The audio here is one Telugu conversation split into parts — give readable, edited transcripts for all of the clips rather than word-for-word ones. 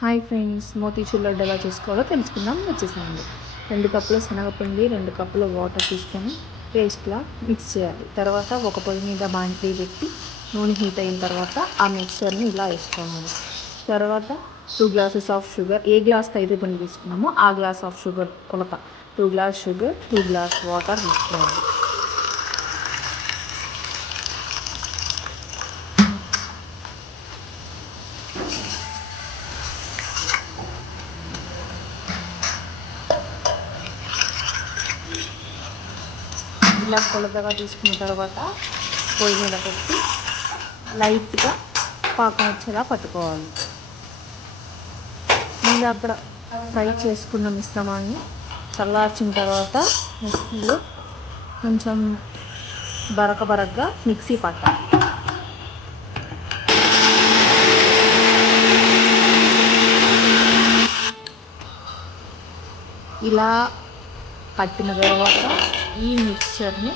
హాయ్ ఫ్రెండ్స్, మోతీచూర్ లడ్డు ఎలా చేసుకోవాలో తెలుసుకుందాం. వచ్చేసాయండి. 2 కప్పుల శనగపిండి, 2 కప్పుల వాటర్ తీసుకొని పేస్ట్లా మిక్స్ చేయాలి. తర్వాత ఒక పొయ్యి మీద బాండ్లీ పెట్టి నూనె హీట్ అయిన తర్వాత ఆ మిక్చర్ని ఇలా వేసుకోవాలి. తర్వాత 2 గ్లాసెస్ ఆఫ్ షుగర్, ఏ గ్లాస్తో అయితే పిండి తీసుకున్నామో ఆ గ్లాస్ ఆఫ్ షుగర్ కొలత, 2 గ్లాస్ షుగర్, 2 గ్లాస్ వాటర్ తీసుకోవాలి. ఇలా కొలతగా తీసుకున్న తర్వాత పొయ్యి మీద పెట్టి లైట్గా పాకం వచ్చేలా పట్టుకోవాలి. ముందు అక్కడ ఫ్రై చేసుకున్న మిశ్రమాన్ని చల్లార్చిన తర్వాత మిక్సీలో కొంచెం బరకగా మిక్సీ పట్టాలి. ఇలా పట్టిన తర్వాత ఈ మిక్చర్ని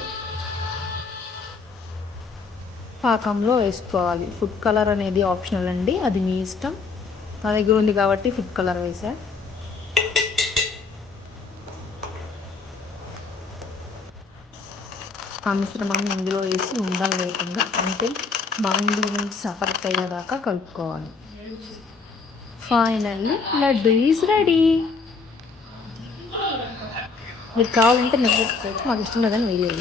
పాకంలో వేసుకోవాలి. ఫుడ్ కలర్ అనేది ఆప్షనల్ అండి, అది మీ ఇష్టం. నా దగ్గర ఉంది కాబట్టి ఫుడ్ కలర్ వేసా. ఆ మిశ్రమాన్ని ఇందులో వేసి ఉండలు లేకుండా అంటే బాండీ నుంచి సపరేట్ అయ్యేదాకా కలుపుకోవాలి. Finally laddu is ready. మీరు కావాలంటే నెక్స్ట్ మాకు ఇష్టం లేదని వేయాలి.